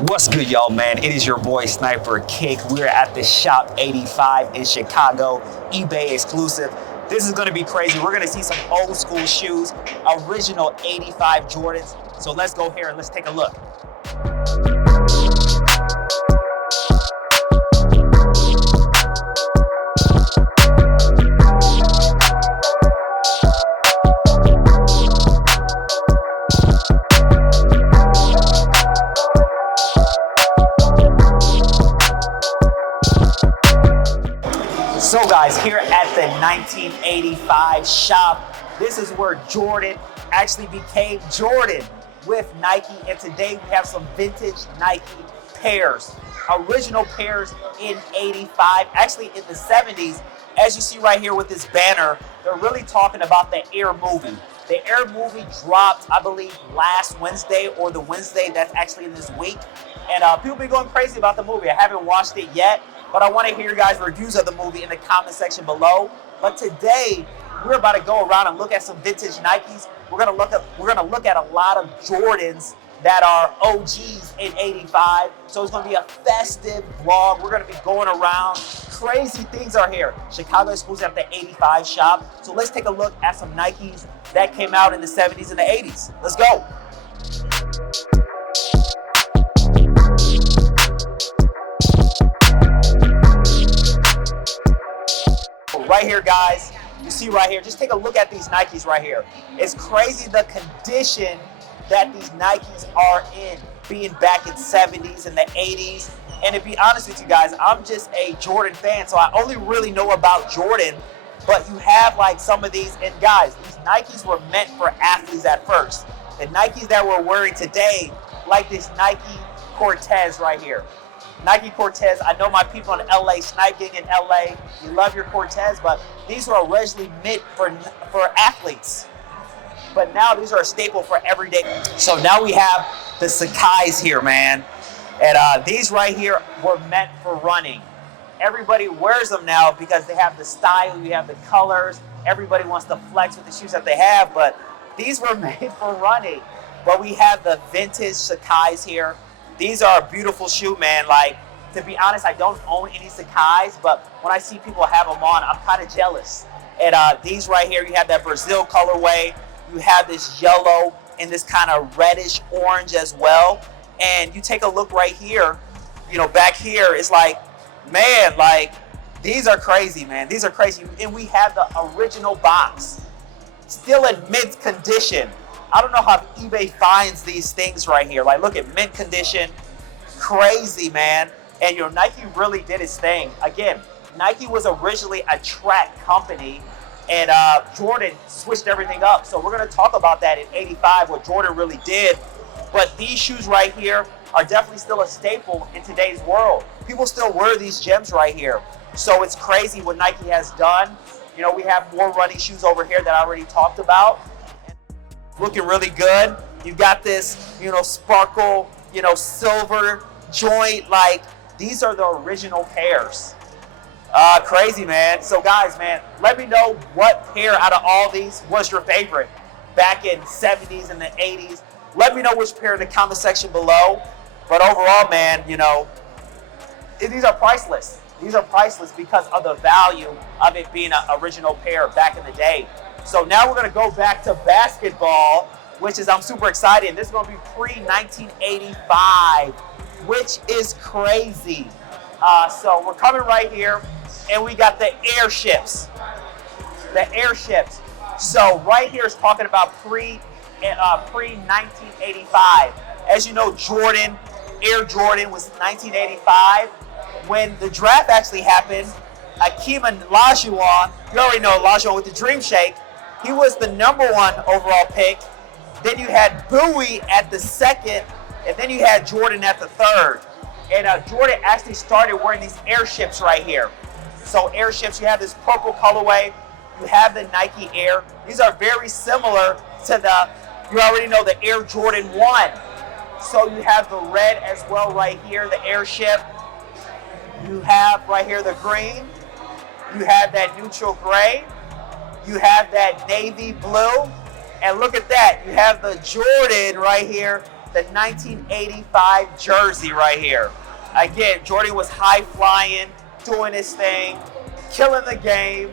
What's good, y'all, man? It is your boy Sniper Kick. We're at the Shop 85 in Chicago, eBay exclusive. This is gonna be crazy. We're gonna see some old school shoes, original 85 Jordans. So let's go here and let's take a look. So guys, here at the 1985 shop, this is where Jordan actually became Jordan with Nike. And today we have some vintage Nike pairs, original pairs in 85, actually in the 70s. As you see right here with this banner, they're really talking about the Air movie. The Air movie dropped, I believe, last Wednesday or the Wednesday that's actually in this week. And people be going crazy about the movie. I haven't watched it yet, but I want to hear you guys' reviews of the movie in the comment section below. But today, we're about to go around and look at some vintage Nikes. We're gonna look at a lot of Jordans that are OGs in 85. So it's gonna be a festive vlog. We're gonna be going around. Crazy things are here. Chicago exclusive at the 85 shop. So let's take a look at some Nikes that came out in the 70s and the 80s. Let's go. Right here, guys, you see right here, just take a look at these Nikes right here. It's crazy the condition that these Nikes are in, being back in 70s and the 80s. And to be honest with you guys, I'm just a Jordan fan, so I only really know about Jordan, but you have like some of these, and guys, these Nikes were meant for athletes at first. The Nikes that we're wearing today, like this Nike Cortez right here. Nike Cortez, I know my people in LA, Snipe Gang in LA, you love your Cortez, but these were originally meant for athletes. But now these are a staple for everyday. So now we have the Sacai's here, man. And these right here were meant for running. Everybody wears them now because they have the style, you have the colors. Everybody wants to flex with the shoes that they have, but these were made for running. But we have the vintage Sacai's here. These are a beautiful shoe, man. Like, to be honest, I don't own any Sacai's, but when I see people have them on, I'm kind of jealous. And these right here, you have that Brazil colorway. You have this yellow and this kind of reddish orange as well. And you take a look right here, you know, back here, it's like, man, like, these are crazy, man. These are crazy. And we have the original box, still in mint condition. I don't know how eBay finds these things right here. Like, look at mint condition, crazy, man. And you know, Nike really did its thing. Again, Nike was originally a track company, and Jordan switched everything up. So we're gonna talk about that in 85, what Jordan really did. But these shoes right here are definitely still a staple in today's world. People still wear these gems right here. So it's crazy what Nike has done. You know, we have more running shoes over here that I already talked about. Looking really good. You got this, you know, sparkle, you know, silver joint. Like, these are the original pairs. Crazy, man. So guys, man, let me know what pair out of all these was your favorite back in 70s and the 80s. Let me know which pair in the comment section below. But overall, man, you know, these are priceless. These are priceless because of the value of it being an original pair back in the day. So now we're gonna go back to basketball, which is, I'm super excited. And this is gonna be pre-1985, which is crazy. So we're coming right here, and we got the airships. The airships. So right here is talking about pre-1985. As you know, Jordan, Air Jordan was 1985. When the draft actually happened, Hakeem Olajuwon, you already know Olajuwon with the Dream Shake, he was the #1 overall pick. Then you had Bowie at the 2nd, and then you had Jordan at the 3rd. And Jordan actually started wearing these airships right here. So airships, you have this purple colorway, you have the Nike Air. These are very similar to the, you already know, the Air Jordan 1. So you have the red as well right here, the airship. You have right here the green. You have that neutral gray. You have that navy blue. And look at that, you have the Jordan right here the 1985 jersey right here. Again, Jordan was high flying, doing his thing, killing the game.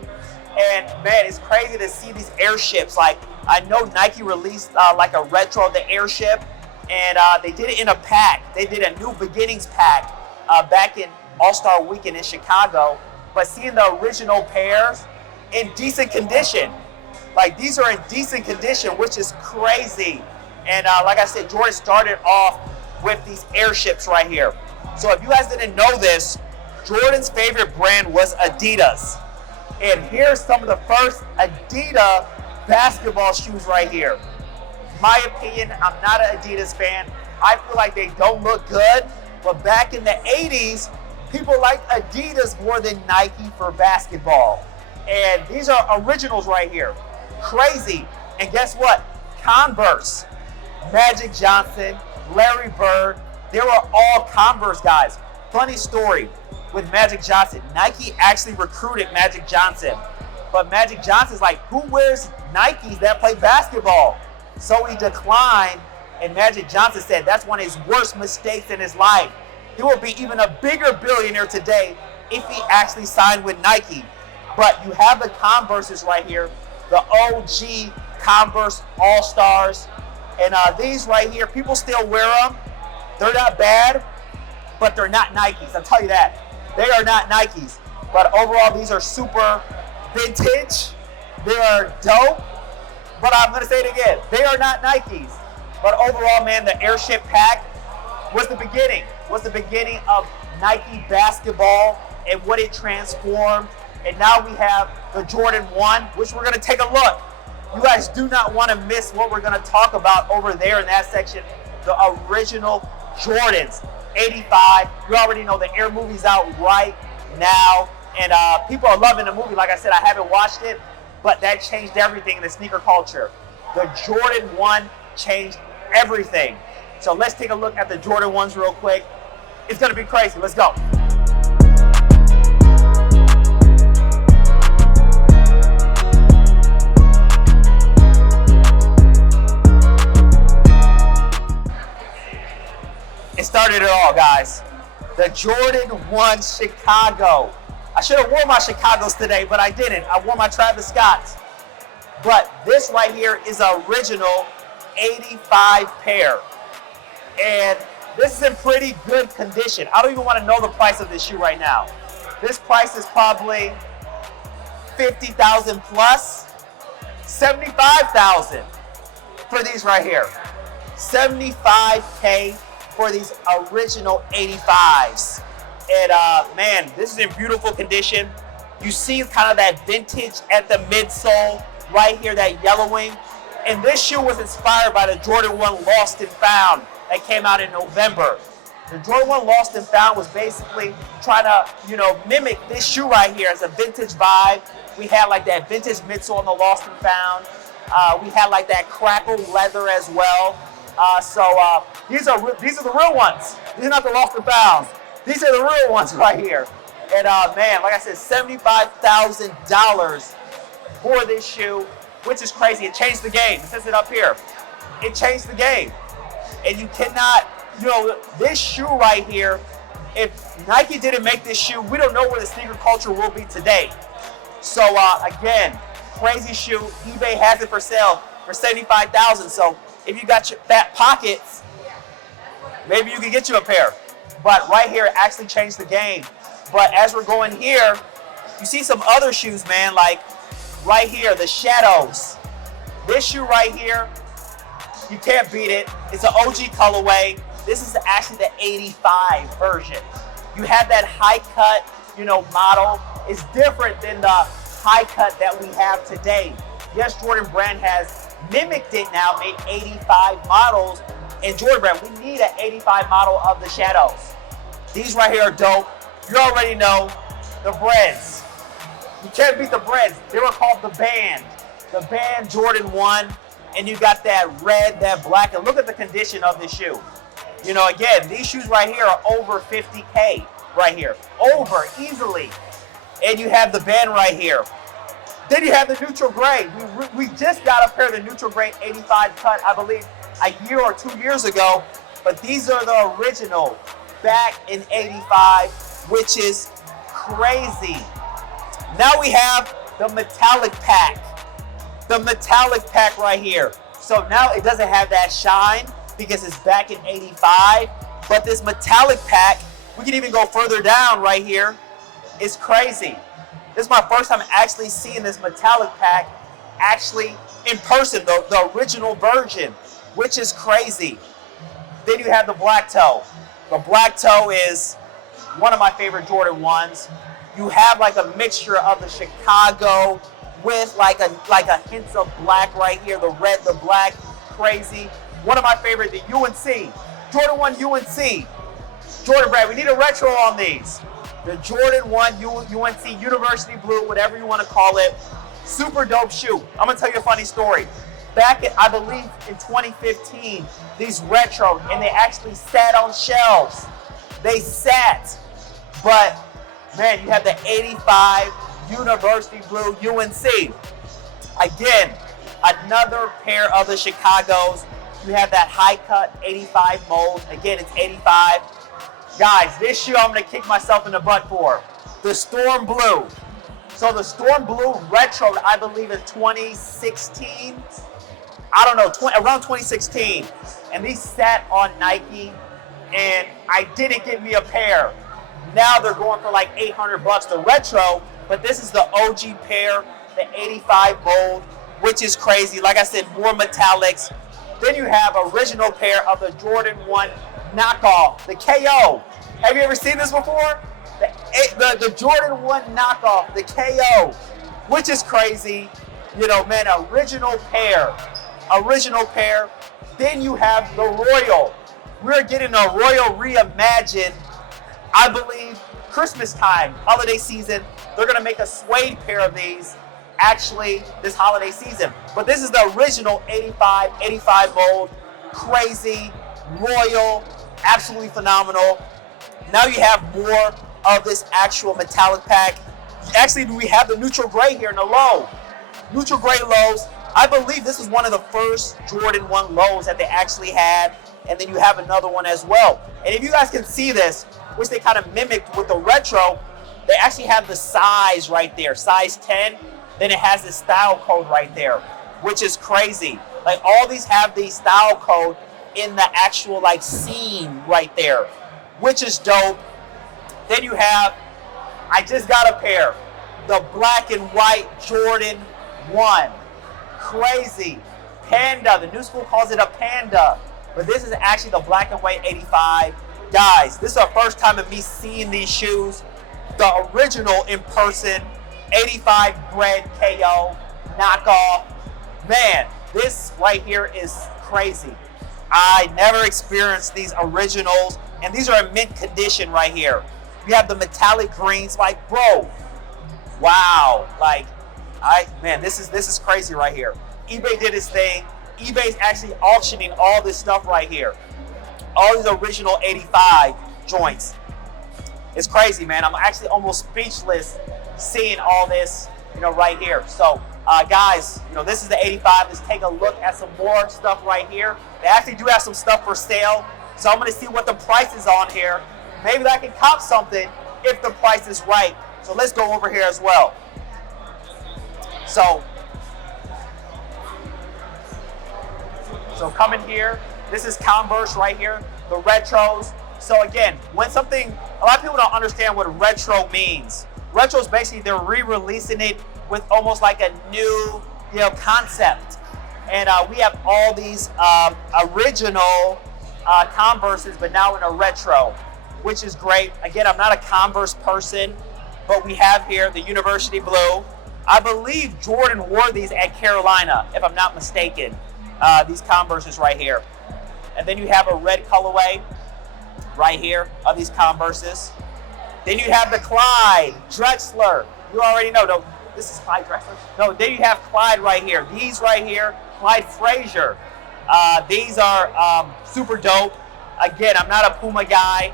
And man, it's crazy to see these airships. Like, I know Nike released like a retro of the airship, and they did it in a pack. They did a New Beginnings pack back in All-Star Weekend in Chicago. But seeing the original pairs in decent condition, like these are in decent condition, which is crazy. And like I said, Jordan started off with these airships right here. So if you guys didn't know this, Jordan's favorite brand was Adidas. And here's some of the first Adidas basketball shoes right here. My opinion, I'm not an Adidas fan. I feel like they don't look good. But back in the 80s, people liked Adidas more than Nike for basketball. And these are originals right here. Crazy. And guess what? Converse. Magic Johnson, Larry Bird, they were all Converse guys. Funny story with Magic Johnson. Nike actually recruited Magic Johnson. But Magic Johnson's like, who wears Nikes that play basketball? So he declined, and Magic Johnson said that's one of his worst mistakes in his life. He will be even a bigger billionaire today if he actually signed with Nike. But you have the Converses right here, the OG Converse All-Stars. And these right here, people still wear them. They're not bad, but they're not Nikes. I'll tell you that. They are not Nikes. But overall, these are super vintage. They are dope. But I'm going to say it again. They are not Nikes. But overall, man, the airship pack was the beginning. Was the beginning of Nike basketball and what it transformed. And now we have the Jordan 1, which we're going to take a look. You guys do not want to miss what we're going to talk about over there in that section. The original Jordans, 85. You already know the Air movie's out right now. And people are loving the movie. Like I said, I haven't watched it, but that changed everything in the sneaker culture. The Jordan 1 changed everything. So let's take a look at the Jordan 1s real quick. It's going to be crazy. Let's go. It started it all, guys. The Jordan 1 Chicago. I should have worn my Chicagos today, but I didn't. I wore my Travis Scotts. But this right here is an original 85 pair. And this is in pretty good condition. I don't even want to know the price of this shoe right now. This price is probably $50,000 plus, $75,000 for these right here. $75K for these original 85s. And man, this is in beautiful condition. You see kind of that vintage at the midsole right here, that yellowing. And this shoe was inspired by the Jordan 1 Lost and Found that came out in November. The Jordan 1 Lost and Found was basically trying to, mimic this shoe right here as a vintage vibe. We had like that vintage midsole on the Lost and Found. We had like that crackle leather as well. So these are the real ones. These are not the Lost and Founds. These are the real ones right here. And man, like I said, $75,000 for this shoe, which is crazy. It changed the game. It says it up here. It changed the game. And you cannot, this shoe right here, if Nike didn't make this shoe, we don't know where the sneaker culture will be today. So again, crazy shoe. eBay has it for sale for $75,000. So if you got your fat pockets, maybe you can get you a pair. But right here, it actually changed the game. But as we're going here, you see some other shoes, man, like right here, the Shadows. This shoe right here, you can't beat it. It's an OG colorway. This is actually the 85 version. You have that high cut, model. It's different than the high cut that we have today. Yes, Jordan Brand has mimicked it now, made 85 models. And Jordan Brand, we need an 85 model of the Shadows. These right here are dope. You already know the Breads. You can't beat the Breads. They were called the Band. The Band Jordan 1. And you got that red, that black. And look at the condition of this shoe. Again, these shoes right here are over $50K right here. Over, easily. And you have the Band right here. Then you have the neutral gray. We just got a pair of the neutral gray 85 cut, I believe, a year or 2 years ago, but these are the original back in 85, which is crazy. Now we have the metallic pack. The metallic pack right here. So now it doesn't have that shine because it's back in 85, but this metallic pack, we can even go further down right here. It's crazy. This is my first time actually seeing this metallic pack actually in person, the original version, which is crazy. Then you have the black toe. The black toe is one of my favorite Jordan 1s. You have like a mixture of the Chicago with like a hint of black right here, the red, the black, crazy. One of my favorite, the UNC, Jordan 1 UNC. Jordan Brad, we need a retro on these. The Jordan 1 UNC, University Blue, whatever you want to call it. Super dope shoe. I'm going to tell you a funny story. Back in, I believe in 2015, these retro, and they actually sat on shelves. They sat. But, man, you have the 85 University Blue UNC. Again, another pair of the Chicagos. You have that high cut 85 mold. Again, it's 85. Guys, this shoe I'm going to kick myself in the butt for. The Storm Blue. So the Storm Blue retro, I believe in 2016. I don't know, around 2016. And these sat on Nike, and I didn't get me a pair. Now they're going for like $800, the retro, but this is the OG pair, the 85 mold, which is crazy. Like I said, more metallics. Then you have original pair of the Jordan 1 knockoff, the KO. Have you ever seen this before? The Jordan 1 knockoff, the KO, which is crazy. You know, man, original pair. Then you have the Royal. We're getting a Royal reimagined, I believe, Christmas time, holiday season. They're going to make a suede pair of these actually this holiday season. But this is the original 85 mold. Crazy, Royal, absolutely phenomenal. Now you have more of this actual metallic pack. Actually, we have the neutral gray here in the low. Neutral gray lows. I believe this is one of the first Jordan 1 lows that they actually had. And then you have another one as well. And if you guys can see this, which they kind of mimicked with the retro, they actually have the size right there, size 10. Then it has this style code right there, which is crazy. Like all these have the style code in the actual like seam right there, which is dope. Then you have, I just got a pair, the black and white Jordan 1. Crazy. Panda, the new school calls it a Panda, but this is actually the black and white 85. Guys, this is our first time of me seeing these shoes. The original in person, 85 bread KO, knockoff. Man, this right here is crazy. I never experienced these originals, and these are in mint condition right here. You have the metallic greens, like, bro, wow, like, man, this is crazy right here. eBay did its thing. eBay's actually auctioning all this stuff right here. All these original 85 joints. It's crazy, man. I'm actually almost speechless seeing all this, you know, right here. So, guys, you know, this is the 85. Let's take a look at some more stuff right here. They actually do have some stuff for sale. So I'm going to see what the price is on here. Maybe I can cop something if the price is right. So let's go over here as well. So come in here. This is Converse right here, the retros. So again, when something, a lot of people don't understand what retro means. Retro is basically they're re-releasing it with almost like a new, you know, concept. And we have all these original Converses, but now in a retro, which is great. Again, I'm not a Converse person, but we have here the University Blue. I believe Jordan wore these at Carolina, if I'm not mistaken. These Converses right here. And then you have a red colorway right here of these Converses. Then you have the Clyde Drexler. You already know. No, this is Clyde Drexler. No, then you have Clyde right here. These right here, Clyde Frazier. These are super dope. Again, I'm not a Puma guy.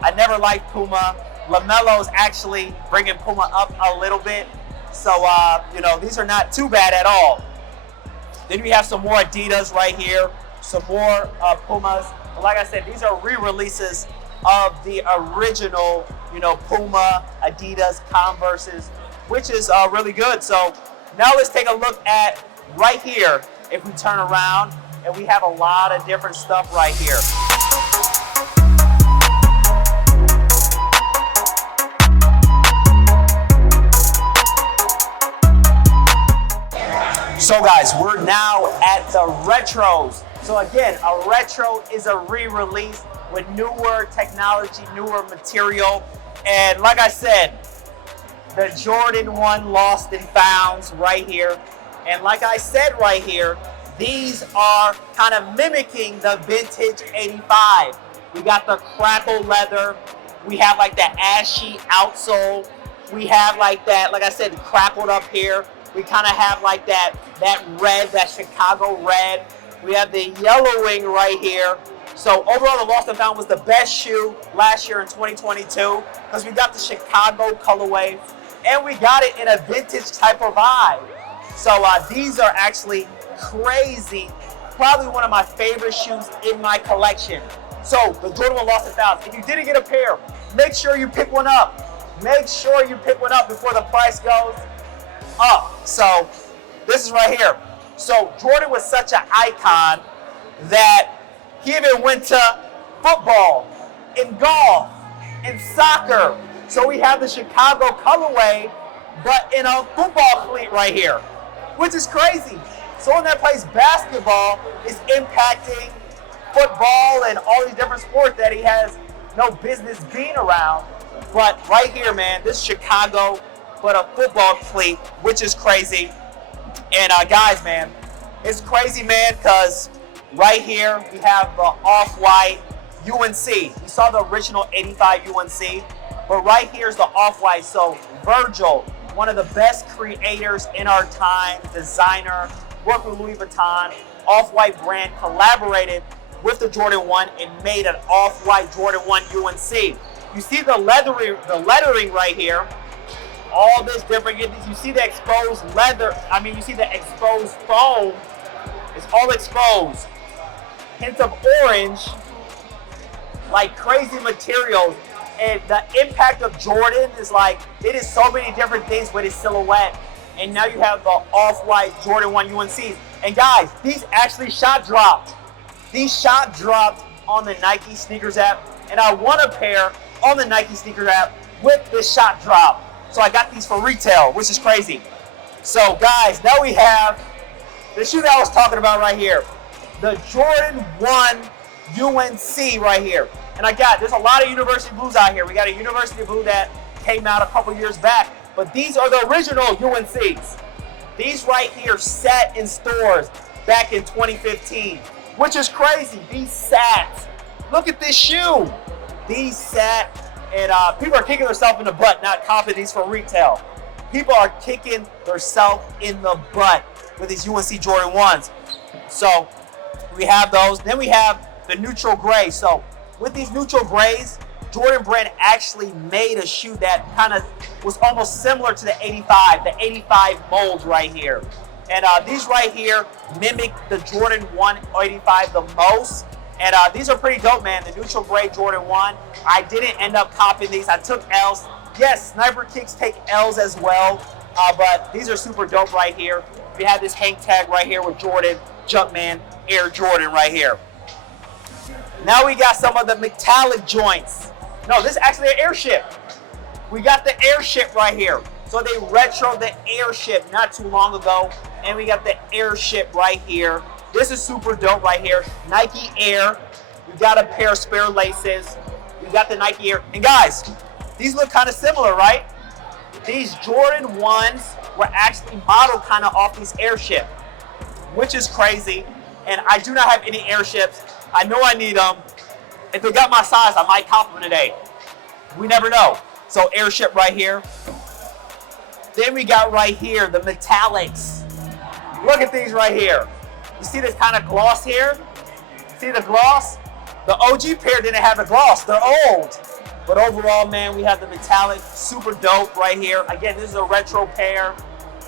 I never liked Puma. LaMelo's actually bringing Puma up a little bit. So, you know, these are not too bad at all. Then we have some more Adidas right here. some more Pumas. But like I said, these are re-releases of the original, Puma, Adidas, Converses, which is really good. So now let's take a look at right here. If we turn around, and we have a lot of different stuff right here. So guys, we're now at the retros. So again, a retro is a re-release with newer technology, newer material. And like I said, the Jordan 1 Lost and Founds right here. And like I said right here, these are kind of mimicking the vintage 85. We got the crackle leather. We have like that ashy outsole. We have like that, like I said, crackled up here. We kind of have like that red, that Chicago red. We have the yellowing right here. So overall, the Lost and Found was the best shoe last year in 2022 because we got the Chicago colorway and we got it in a vintage type of vibe. So these are actually crazy. Probably one of my favorite shoes in my collection. So the Jordan 1 Lost and Found. If you didn't get a pair, make sure you pick one up. Make sure you pick one up before the price goes up. So this is right here. So Jordan was such an icon that he even went to football, and golf, and soccer. So we have the Chicago colorway, but in a football cleat right here, which is crazy. Someone that plays basketball is impacting football and all these different sports that he has no business being around. But right here, man, this Chicago, but a football cleat, which is crazy. And guys, man, it's crazy, man, because right here we have the off-white UNC. You saw the original 85 UNC, but right here's the off-white. So Virgil, one of the best creators in our time, designer, worked with Louis Vuitton, off-white brand, collaborated with the Jordan 1 and made an off-white Jordan 1 UNC. You see the lettering right here. All this different, you see the exposed leather, you see the exposed foam, it's all exposed. Hint of orange, like crazy materials. And the impact of Jordan is like, it is so many different things with his silhouette. And now you have the off-white Jordan 1 UNCs. And guys, these actually shot dropped. These shot dropped on the Nike sneakers app. And I won a pair on the Nike sneakers app with this shot drop. So I got these for retail, which is crazy. So guys, now we have the shoe that I was talking about right here. The Jordan 1 UNC right here. And there's a lot of University Blues out here. We got a University Blue that came out a couple years back, but these are the original UNCs. These right here sat in stores back in 2015, which is crazy. These sat. Look at this shoe. These sat, and people are kicking themselves in the butt not copping these for retail. People are kicking themselves in the butt with these UNC Jordan 1s. So we have those. Then we have the neutral gray. So with these neutral grays, Jordan Brand actually made a shoe that kind of was almost similar to the 85 mold right here. And these right here mimic the Jordan 1 85 the most. And these are pretty dope, man. The neutral gray Jordan 1. I didn't end up copying these. I took L's. Yes, Sniper Kicks take L's as well. But these are super dope right here. We have this hang tag right here with Jordan, Jumpman, Air Jordan right here. Now we got some of the metallic joints. No, this is actually an airship. We got the airship right here. So they retro the airship not too long ago. And we got the airship right here. This is super dope right here. Nike Air. We got a pair of spare laces. We got the Nike Air. And guys, these look kind of similar, right? These Jordan 1s were actually modeled kind of off these airship, which is crazy. And I do not have any airships. I know I need them. If they got my size, I might cop them today. We never know. So airship right here. Then we got right here, the metallics. Look at these right here. You see this kind of gloss here? See the gloss? The OG pair didn't have the gloss. They're old. But overall, man, we have the metallic. Super dope right here. Again, this is a retro pair.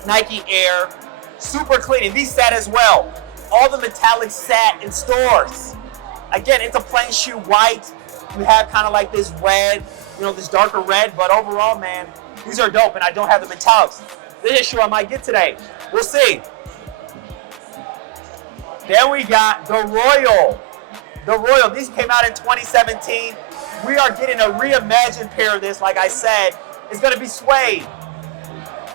Nike Air. Super clean. And these sat as well. all the metallic sat in stores. Again, it's a plain shoe white. You have kind of like this red, this darker red, but overall, man, these are dope, and I don't have the metallics. This is a shoe I might get today. We'll see. Then we got the Royal. The Royal, these came out in 2017. We are getting a reimagined pair of this, like I said. It's gonna be suede.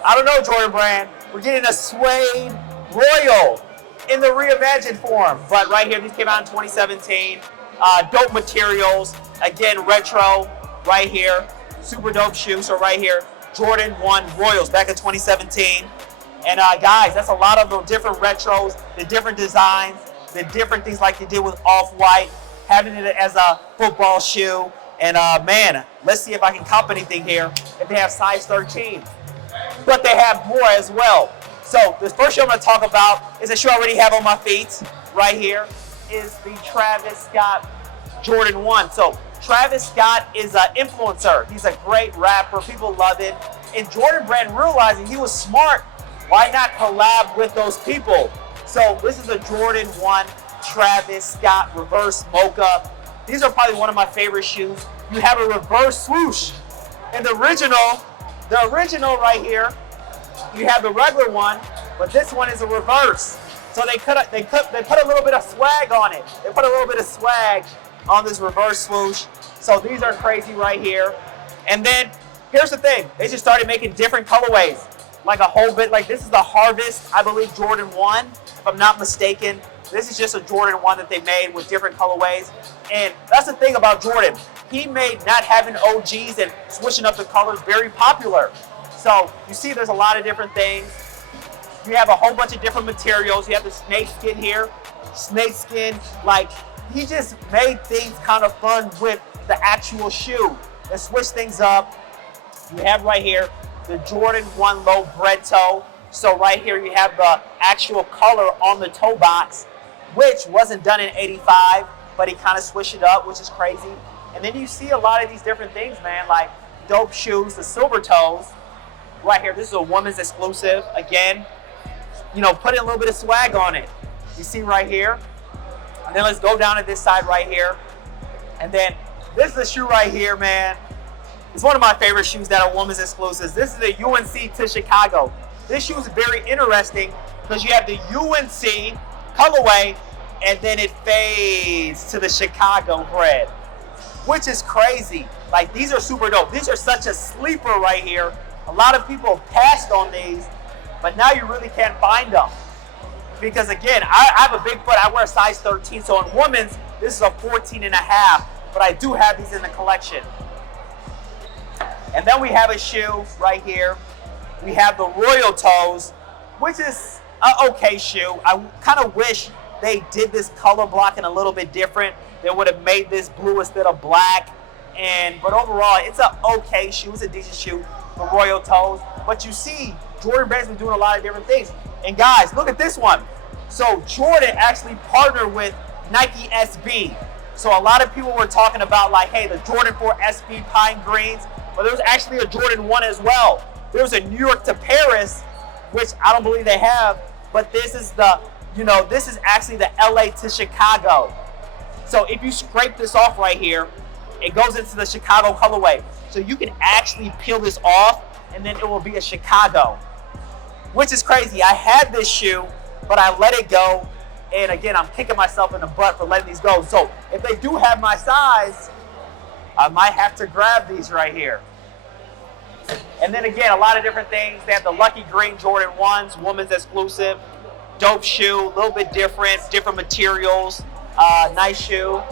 I don't know, Jordan Brand. We're getting a suede Royal in the reimagined form. But right here, these came out in 2017. Dope materials. Again, retro right here. Super dope shoe. So right here, Jordan 1 Royals back in 2017. And guys, that's a lot of the different retros, the different designs, the different things like they did with Off-White, having it as a football shoe. And man, let's see if I can cop anything here if they have size 13. But they have more as well. So the first shoe I'm going to talk about is a shoe I already have on my feet. Right here is the Travis Scott Jordan 1. So Travis Scott is an influencer. He's a great rapper. People love it. And Jordan Brand, realizing he was smart, why not collab with those people? So this is a Jordan 1 Travis Scott reverse mocha. These are probably one of my favorite shoes. You have a reverse swoosh. And the original right here, you have the regular one, but this one is a reverse. So they put a little bit of swag on it. They put a little bit of swag on this reverse swoosh. So these are crazy right here. And then here's the thing. They just started making different colorways. Like a whole bit, like this is the Harvest, I believe, Jordan 1, if I'm not mistaken. This is just a Jordan 1 that they made with different colorways. And that's the thing about Jordan. He made not having OGs and switching up the colors very popular. So you see there's a lot of different things. You have a whole bunch of different materials. You have the snake skin here. Snake skin, like he just made things kind of fun with the actual shoe and switch things up. You have right here the Jordan 1 low bread toe. So right here you have the actual color on the toe box, which wasn't done in 85, but he kind of switched it up, which is crazy. And then you see a lot of these different things, man, like dope shoes, the silver toes. Right here, this is a woman's exclusive. Again, putting a little bit of swag on it. You see right here. And then let's go down to this side right here. And then this is a shoe right here, man. It's one of my favorite shoes that are women's exclusives. This is the UNC to Chicago. This shoe is very interesting because you have the UNC colorway and then it fades to the Chicago bread, which is crazy. Like these are super dope. These are such a sleeper right here. A lot of people passed on these, but now you really can't find them. Because again, I have a big foot. I wear a size 13. So in women's, this is a 14 and a half, but I do have these in the collection. And then we have a shoe right here. We have the Royal Toes, which is an okay shoe. I kind of wish they did this color blocking a little bit different. They would have made this blue instead of black. But overall, it's an okay shoe. It's a decent shoe, the Royal Toes. But you see, Jordan Brand's been doing a lot of different things. And guys, look at this one. So Jordan actually partnered with Nike SB. So a lot of people were talking about like, hey, the Jordan 4 SB Pine Greens. But there was actually a Jordan 1 as well. There was a New York to Paris, which I don't believe they have. But this is this is actually the LA to Chicago. So if you scrape this off right here, it goes into the Chicago colorway. So you can actually peel this off and then it will be a Chicago, which is crazy. I had this shoe, but I let it go. And again, I'm kicking myself in the butt for letting these go. So if they do have my size, I might have to grab these right here. And then again, a lot of different things. They have the Lucky Green Jordan 1s, women's exclusive. Dope shoe, a little bit different materials. Nice shoe.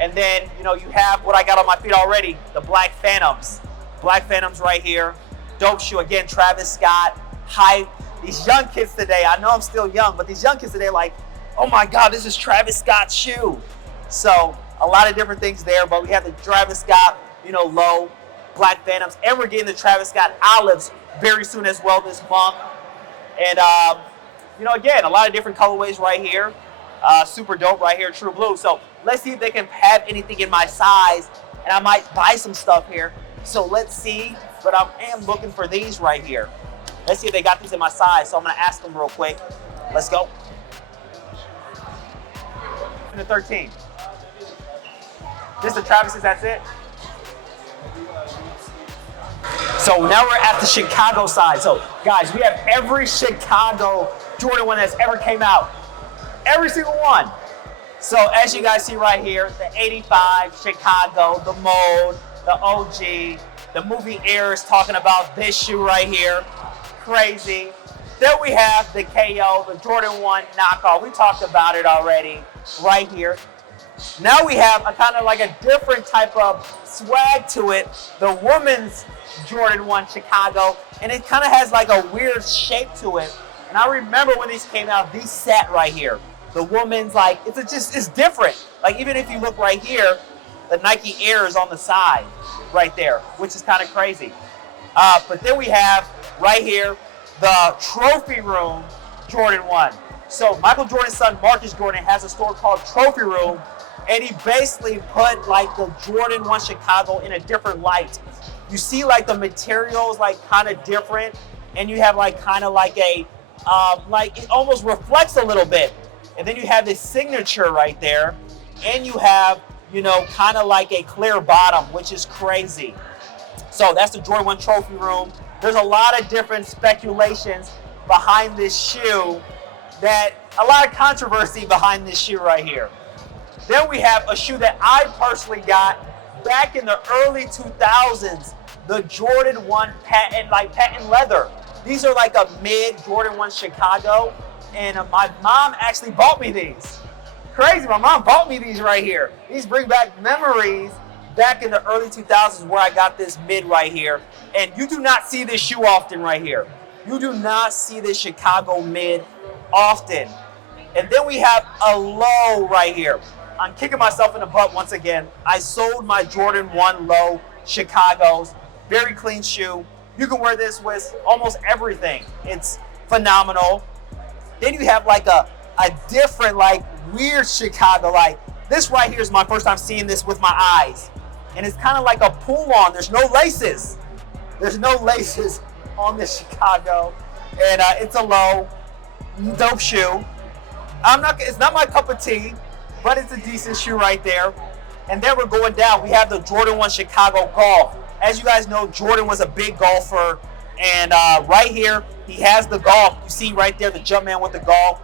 And then, you have what I got on my feet already, the Black Phantoms. Black Phantoms right here. Dope shoe, again, Travis Scott. Hype. These young kids today, I know I'm still young, but these young kids today are like, oh my God, this is Travis Scott's shoe. So a lot of different things there, but we have the Travis Scott, low, Black Phantoms, and we're getting the Travis Scott Olives very soon as well this month. And, again, a lot of different colorways right here. Super dope right here, True Blue. So let's see if they can have anything in my size, and I might buy some stuff here. So let's see, but I am looking for these right here. Let's see if they got these in my size. So I'm gonna ask them real quick. Let's go. happened to 13? Just the Travis's, that's it? So now we're at the Chicago side. So guys, we have every Chicago Jordan 1 that's ever came out. Every single one. So as you guys see right here, the 85 Chicago, the mold, the OG, the movie Air is talking about this shoe right here. Crazy. Then we have the KO, the Jordan 1 knockoff. We talked about it already right here. Now we have a kind of like a different type of swag to it. The women's Jordan 1 Chicago, and it kind of has like a weird shape to it. And I remember when these came out, these sat right here. The woman's like, it's different. Like even if you look right here, the Nike Air is on the side right there, which is kind of crazy. But then we have right here, the Trophy Room Jordan 1. So Michael Jordan's son, Marcus Jordan, has a store called Trophy Room, and he basically put like the Jordan 1 Chicago in a different light. You see like the materials like kind of different, and you have like kind of like a, like it almost reflects a little bit. And then you have this signature right there, and you have, you know, kind of like a clear bottom, which is crazy. So that's the Jordan 1 Trophy Room. There's a lot of different speculations behind this shoe, that a lot of controversy behind this shoe right here. Then we have a shoe that I personally got back in the early 2000s, the Jordan 1 patent leather. These are like a mid Jordan 1 Chicago, and my mom actually bought me these. Crazy, my mom bought me these right here. These bring back memories back in the early 2000s where I got this mid right here. And you do not see this shoe often right here. You do not see this Chicago mid often. And then we have a low right here. I'm kicking myself in the butt once again. I sold my Jordan 1 low Chicago's. Very clean shoe. You can wear this with almost everything. It's phenomenal. Then you have like a different, like weird Chicago. Like this right here is my first time seeing this with my eyes. And it's kind of like a pull-on. There's no laces. There's no laces on this Chicago. And it's a low, dope shoe. It's not my cup of tea, but it's a decent shoe right there. And then we're going down. We have the Jordan 1 Chicago Golf. As you guys know, Jordan was a big golfer. And right here, he has the golf. You see right there, the Jumpman with the golf.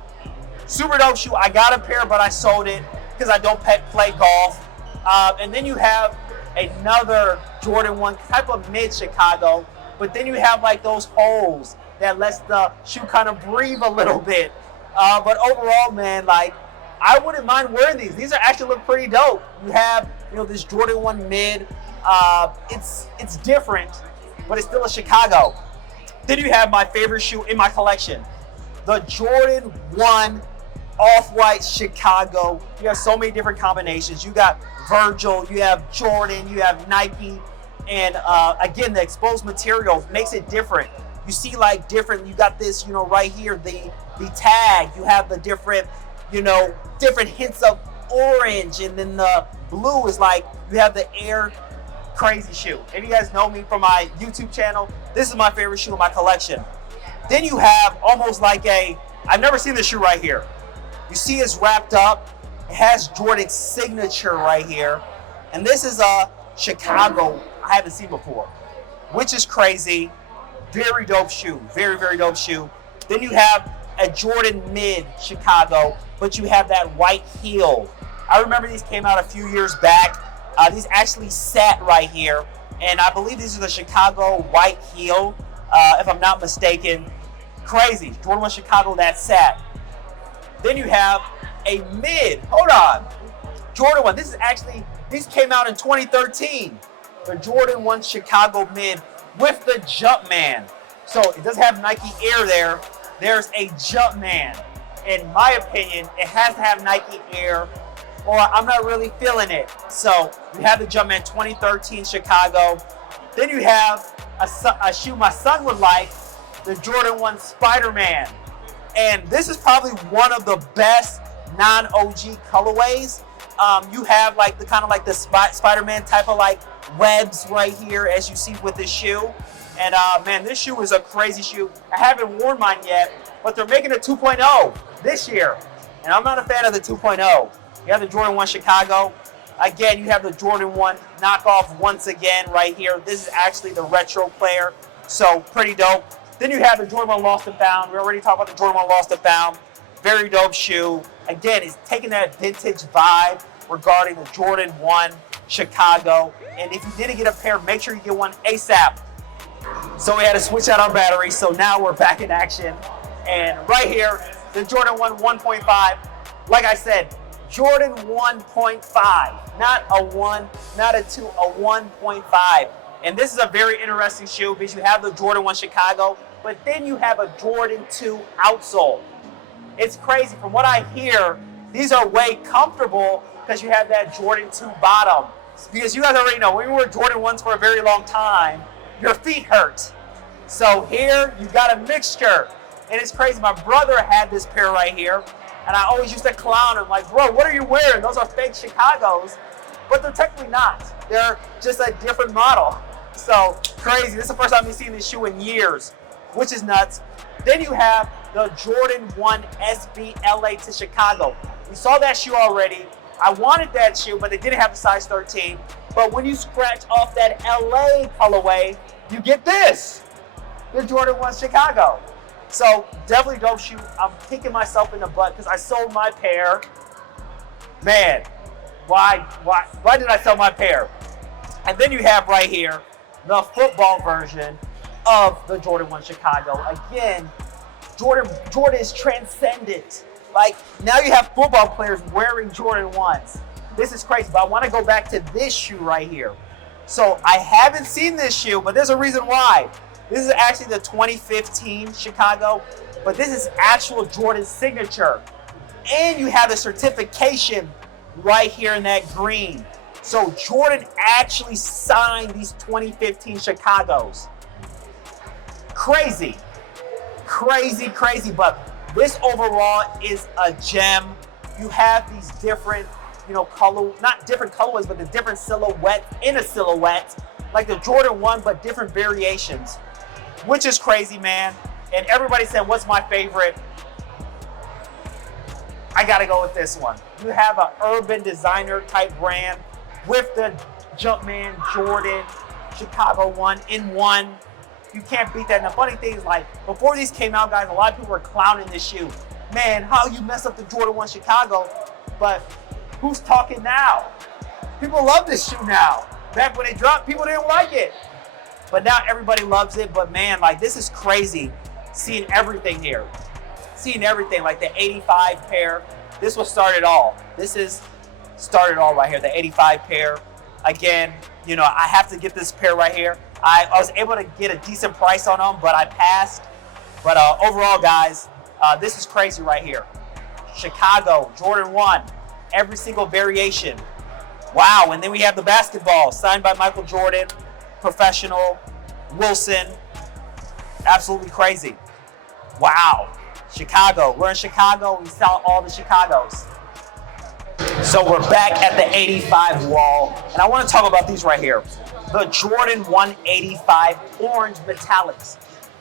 Super dope shoe. I got a pair, but I sold it because I don't play golf. And then you have another Jordan 1 type of mid Chicago. But then you have like those holes that lets the shoe kind of breathe a little bit. But overall, man, like I wouldn't mind wearing these. These are actually look pretty dope. You have, you know, this Jordan 1 mid. It's different, but it's still a Chicago. Then you have my favorite shoe in my collection, the Jordan 1 Off-White Chicago. You have so many different combinations. You got Virgil, you have Jordan, you have Nike, and again, the exposed material makes it different. You see like different, you got this, you know, right here, the tag, you have the different, you know, different hints of orange, and then the blue is like, you have the Air. Crazy shoe. If you guys know me from my YouTube channel, this is my favorite shoe in my collection. Then you have almost like I've never seen this shoe right here. You see it's wrapped up. It has Jordan's signature right here. And this is a Chicago I haven't seen before, which is crazy. Very dope shoe. Very, very dope shoe. Then you have a Jordan mid Chicago, but you have that white heel. I remember these came out a few years back. These actually sat right here, and I believe these are the Chicago white heel, if I'm not mistaken. Crazy, Jordan 1 Chicago that sat. Then you have a mid, hold on, Jordan 1, these came out in 2013. The Jordan 1 Chicago mid with the Jumpman. So it does have Nike Air there. There's a Jumpman. In my opinion, it has to have Nike Air, or I'm not really feeling it. So you have the Jumpman 2013 Chicago. Then you have a shoe my son would like, the Jordan 1 Spider-Man. And this is probably one of the best non-OG colorways. You have like the kind of like the Spider-Man type of like webs right here, as you see with this shoe. And man, this shoe is a crazy shoe. I haven't worn mine yet, but they're making a 2.0 this year. And I'm not a fan of the 2.0. You have the Jordan 1 Chicago. Again, you have the Jordan 1 knockoff once again right here. This is actually the retro player, so pretty dope. Then you have the Jordan 1 Lost and Found. We already talked about the Jordan 1 Lost and Found. Very dope shoe. Again, it's taking that vintage vibe regarding the Jordan 1 Chicago. And if you didn't get a pair, make sure you get one ASAP. So we had to switch out our batteries, so now we're back in action. And right here, the Jordan 1 1.5. Like I said, Jordan 1.5, not a 1, not a 2, a 1.5. And this is a very interesting shoe because you have the Jordan 1 Chicago, but then you have a Jordan 2 outsole. It's crazy. From what I hear, these are way comfortable because you have that Jordan 2 bottom. Because you guys already know, when you wear Jordan 1s for a very long time, your feet hurt. So here, you got a mixture. And it's crazy. My brother had this pair right here, and I always used to clown him, like, bro, what are you wearing? Those are fake Chicagos. But they're technically not. They're just a different model. So crazy. This is the first time I've seen this shoe in years, which is nuts. Then you have the Jordan 1 SB LA to Chicago. We saw that shoe already. I wanted that shoe, but they didn't have the size 13. But when you scratch off that LA colorway, you get this, the Jordan 1 Chicago. So definitely dope shoe. I'm kicking myself in the butt because I sold my pair. Man, why did I sell my pair? And then you have right here the football version of the Jordan 1 Chicago. Again, Jordan is transcendent. Like, now you have football players wearing Jordan 1s. This is crazy, but I want to go back to this shoe right here. So I haven't seen this shoe, but there's a reason why. This is actually the 2015 Chicago, but this is actual Jordan signature. And you have the certification right here in that green. So Jordan actually signed these 2015 Chicagos. Crazy, crazy, crazy, but this overall is a gem. You have these different, not different colorways, but the different silhouettes in a silhouette, like the Jordan 1, but different variations, which is crazy, man. And everybody said, what's my favorite? I gotta go with this one. You have an urban designer type brand with the Jumpman Jordan Chicago 1 in one. You can't beat that. And the funny thing is, like, before these came out, guys, a lot of people were clowning this shoe. Man, how you mess up the Jordan 1 Chicago? But who's talking now? People love this shoe now. Back when it dropped, people didn't like it. But now everybody loves it. But man, like, this is crazy seeing everything here. Seeing everything, like the 85 pair. This was started all. This is started all right here, the 85 pair. Again, I have to get this pair right here. I was able to get a decent price on them, but I passed. But overall, guys, this is crazy right here. Chicago, Jordan 1, every single variation. Wow, and then we have the basketball, signed by Michael Jordan, professional, Wilson. Absolutely crazy. Wow, Chicago. We're in Chicago, we sell all the Chicagos. So we're back at the 85 wall, and I want to talk about these right here. The Jordan 185 orange metallics.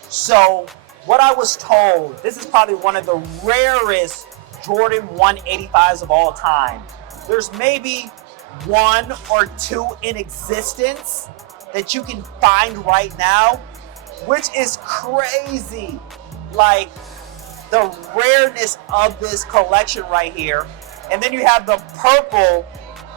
So what I was told, this is probably one of the rarest Jordan 185s of all time. There's maybe one or two in existence that you can find right now, which is crazy. Like, the rareness of this collection right here. And then you have the purple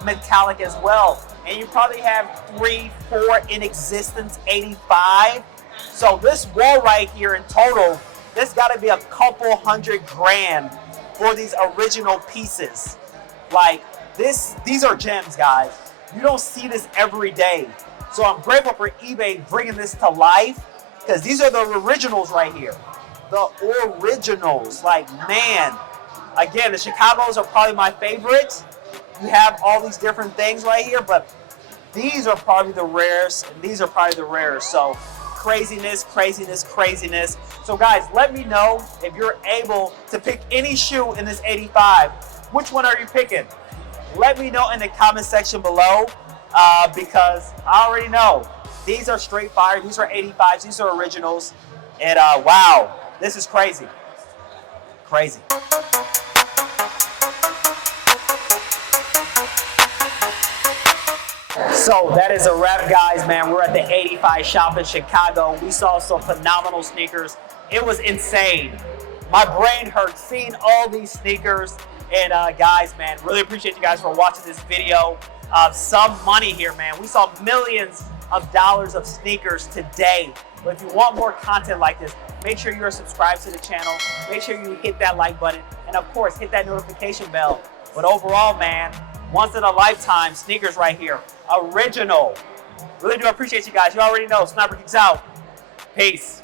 metallic as well. And you probably have 3, 4 in existence, 85. So this wall right here in total, there's gotta be a couple $100,000 for these original pieces. Like, these are gems, guys. You don't see this every day. So I'm grateful for eBay bringing this to life, because these are the originals right here. The originals, like, man. Again, the Chicagos are probably my favorite. You have all these different things right here, but these are probably the rarest, and these are probably the rarest. So craziness, craziness, craziness. So guys, let me know if you're able to pick any shoe in this 85. Which one are you picking? Let me know in the comment section below, because I already know these are straight fire. These are 85s. These are originals. And wow, this is crazy. Crazy. So that is a wrap, guys, man. We're at the 85 shop in Chicago. We saw some phenomenal sneakers. It was insane. My brain hurt seeing all these sneakers. And guys, man, really appreciate you guys for watching this video. Some money here, man. We saw millions of dollars of sneakers today. But if you want more content like this, make sure you're subscribed to the channel. Make sure you hit that like button. And of course, hit that notification bell. But overall, man, once in a lifetime sneakers right here. Original. Really do appreciate you guys. You already know, Sniper Geeks out. Peace.